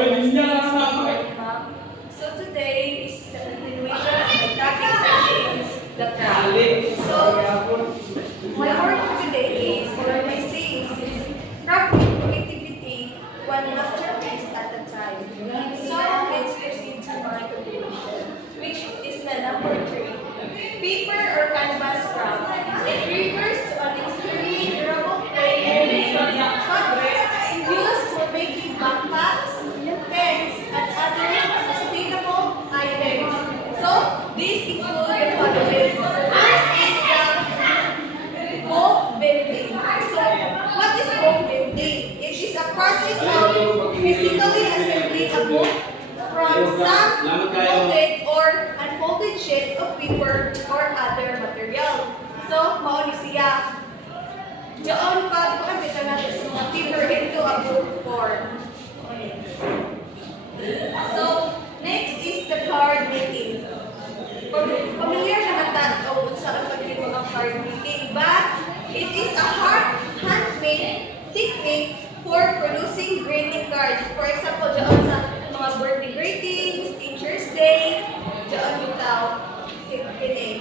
So today is the continuation of the topic that is the craft. So my word for today is, or my saying is, craft with creativity, one masterpiece at a time. So let's proceed to our continuation, which is the number 3. Paper or canvas craft. It refers to an extremely durable frame of fabric used for making backpacks, pens, and other sustainable items. So, these include the following. First is the book bending. So, what is book bending? It is a process of physically assembling a book from some folded or unfolded sheets of paper or other material. So, mauni siya. Diyan pa, pakabita natin sa mga paper into a book form. So, next is the card making. Familiar naman tayo sa pagkakita ng card making, but it is a handmade technique for producing greeting cards. For example, diyan sa mga birthday greetings, Teacher's Day, diyan bitaw, kini.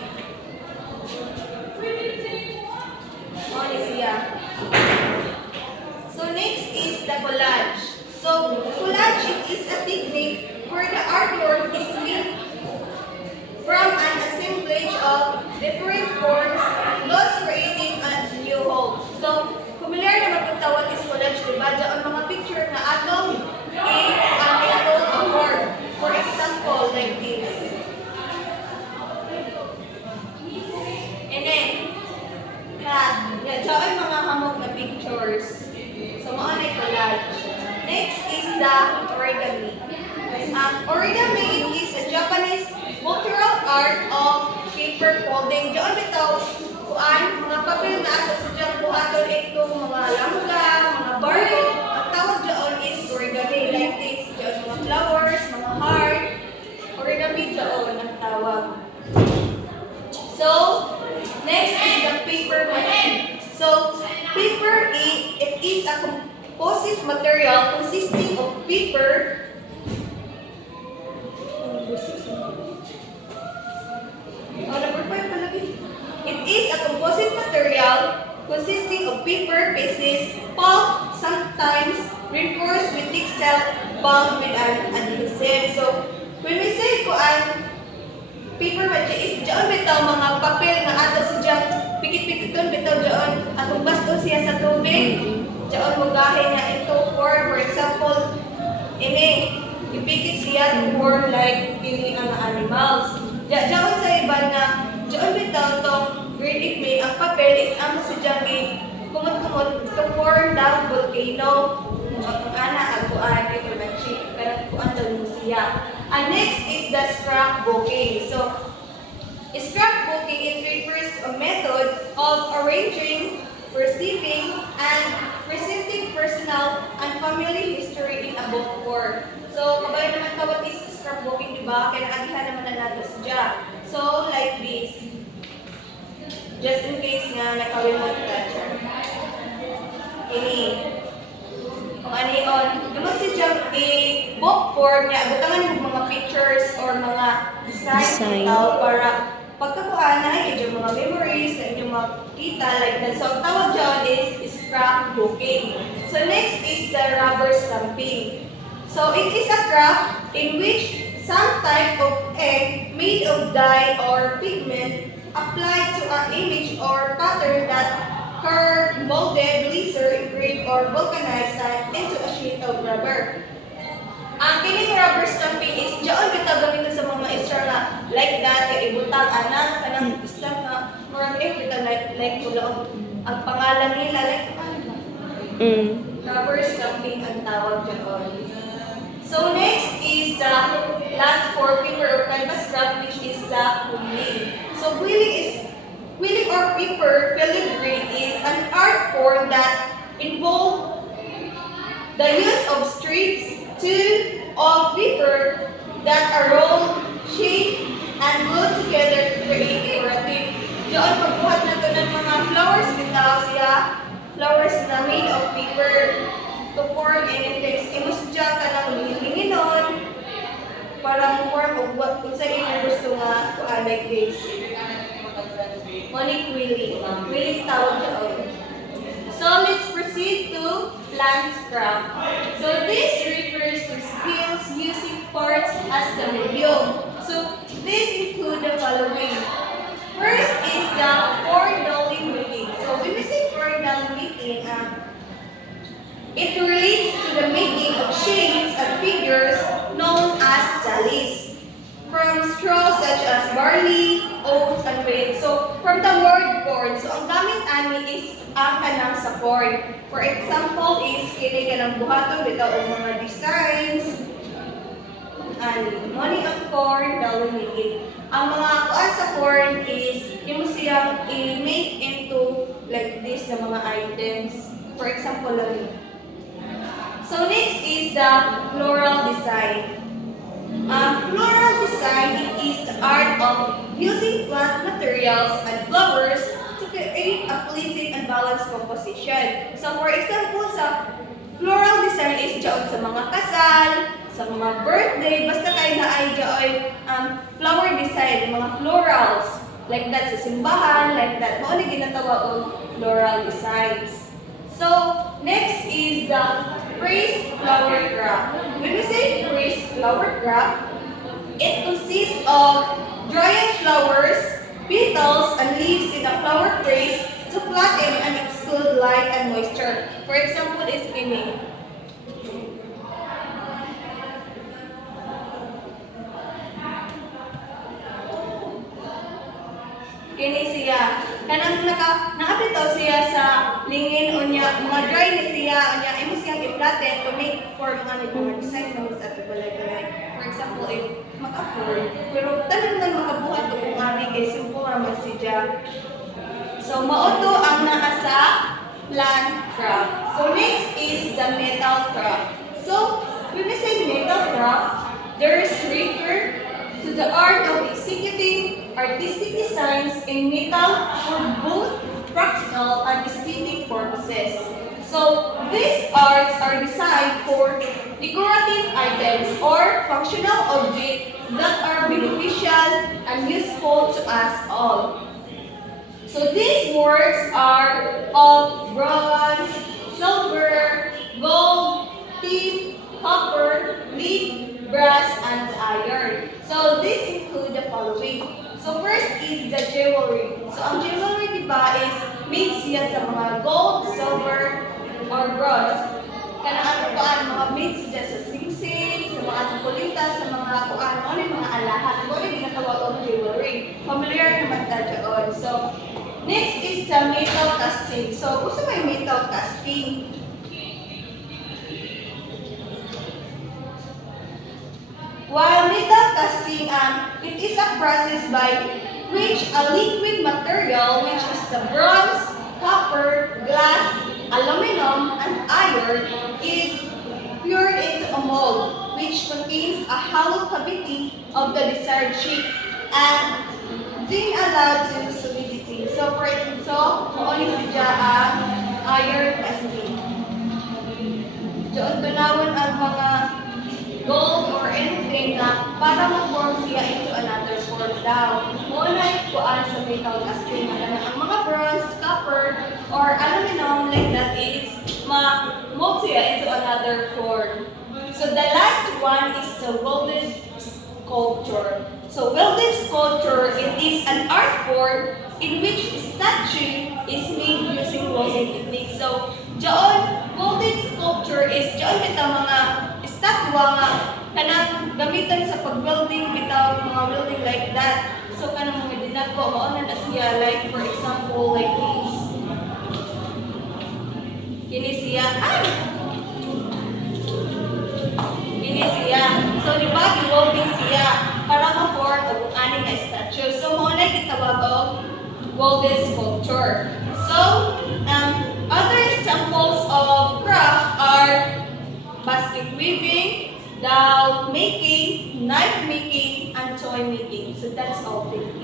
So next is the collage. So collage is a technique where the artwork is made from an assemblage of different forms, thus creating a new whole. So familiar naman kung tawag is collage, diba? Diyan mga picture na atong ito a form. For example, like this. And then, diyan mga hamog na pictures. So, mga collage. Next is the origami. Origami is a Japanese cultural art of paper folding. Diyan bitaw, mga papel na asa sa diyan buhaton ito, mga langga, mga barko. Ang tawag diyan is origami. Like this, diyan mga flowers, mga heart. Origami diyan ang tawag. So, next is the paper machine. So, paper it is a composite material consisting of paper. Number 5 palagi. It is a composite material consisting of paper pieces, pulp, sometimes reinforced with textile bound with an adhesive. So, when we say paper machine is diyan bitaw mga papel na ato sa diyan pikit-pikiton bitaw diyan atong baston siya sa tubig diyan magahe nga ito form. For example, ini ipikit siya to form like ini ang animals. Diyan sa iba na diyan bitaw tong grade 8 may ang papel is amo sa diyan kumot-kumot to form the volcano. Ang ana aguan paper machine pero kuan daw siya. And next is the scrapbooking. So, scrapbooking, it refers to a method of arranging, perceiving, and presenting personal and family history in a book form. So, kabayo naman ka what is scrapbooking, diba? Kaya nakagihan naman na natin siya. So, like this. Just in case nga nakalimot ka siya. Ini. Kung ano yun, naman si Jam book form niya, butangan ng mga pictures or mga design para pagkakuha na yung mga memories na yung mga kita like that. So, tawag dyan is scrapbooking. So, next is the rubber stamping. So, it is a craft in which some type of ink made of dye or pigment applied to an image or pattern that curved, molded, laser, engraved, or vulcanized into a sheet of rubber. Ang kining rubber stamping is diyan bitaw gamiton sa mga maestra na like that kay ibutang anak kanang stamp na murag bitaw like mula ang pangalan nila like ano rubber stamping ang tawag diyan. So next is the last for paper or canvas craft, which is the quilling. So quilling or paper filigree is an art form that involves the use of strips of paper that are rolled, shaped, and glued together to create decorative. Diyan pagbuhat na ito ng mga flowers bitaw siya, flowers na made of paper to form anything. Imus dyan ka lang kung sa inyo gusto nga like this. Money quilling. Quilling tawag doon. So let's proceed to plant craft. So this refers to skills using parts as the medium. So this include the following. First is the corn dolly making. So when we say corn dolly making, it relates to the making of shapes and figures known as dollies from straw such as barley, oats, and wheat. So, from the word corn, so ang gamit ani is ang kanang sa corn. For example, is kini kanang buhaton bitaw og mga designs. Ani, money ang corn, dolly making. Ang mga kuan sa corn is imo siyang i-make into like this na mga items. For example, lang. So next is the floral design. Floral design is the art of using plant materials and flowers to create a pleasing and balanced composition. So for example, sa floral design is dyan sa mga kasal, sa mga birthday, basta kayo na ay dyan flower design, mga florals, like that sa simbahan, like that. Mao ni ginatawag og floral designs. So next is the praise flower craft. When we say praise flower craft, it consists of drying flowers, petals, and leaves in a flower trays to flatten and exclude light and moisture. For example, is ini. Kini siya. Kanang nakapito siya sa lingin o niya, mga dry na siya, o niya, imo siyang i-flatten to make for mga design mo sa balay-balay. For example, if maka-afford, pero tanan man makabuhat o kung ari kay simple naman siya. So, maoto ang naa sa plant craft. So, next is the metal craft. So, when we say metal craft, there is refer to the art of executing artistic designs in metal for both practical and aesthetic purposes. So, these arts are designed for decorative items or functional objects that are beneficial and useful to us all. So, these works are of bronze, silver, gold, tin, copper, lead, brass, and iron. So, this include the following. So, first is the jewelry. So, ang jewelry, diba, is made siya sa mga gold, silver, or bronze. Kanang kuan mga made siya sa sing-sing, sa mga tukulita, sa mga kuan, ano yung mga alahas. Ano yung ginatawag ang jewelry. Familiar naman tayo. So, next is the metal casting. So, gusto may metal casting. While metal casting, it is a process by which a liquid material, which is the bronze, copper, glass, aluminum, and iron, is poured into a mold, which contains a hollow cavity of the desired shape and being allowed to solidity. So, for example, mauni siya ang iron casting. Diyon tunawon ang mga gold or anything na para ma-form siya into another form daw. Muna yung kuan sa metal casting na ang mga bronze, copper, or aluminum like that is ma-mold siya into another form. So the last one is the welded sculpture. So welded sculpture, it is an art form in which statue is made using welding technique. So diyon, welded sculpture is diyon kita mga estatwa nga kanang gamitan sa pag-welding bitaw mga welding like that. So kanang mga dinagko mao na siya like for example like this. Kini siya Kini siya. So di ba gi-welding siya para ma-form og ani nga statue. So mao na gitawag og welded sculpture. So other examples of craft are basket weaving, doll making, knife making, and toy making. So that's all. Thank you.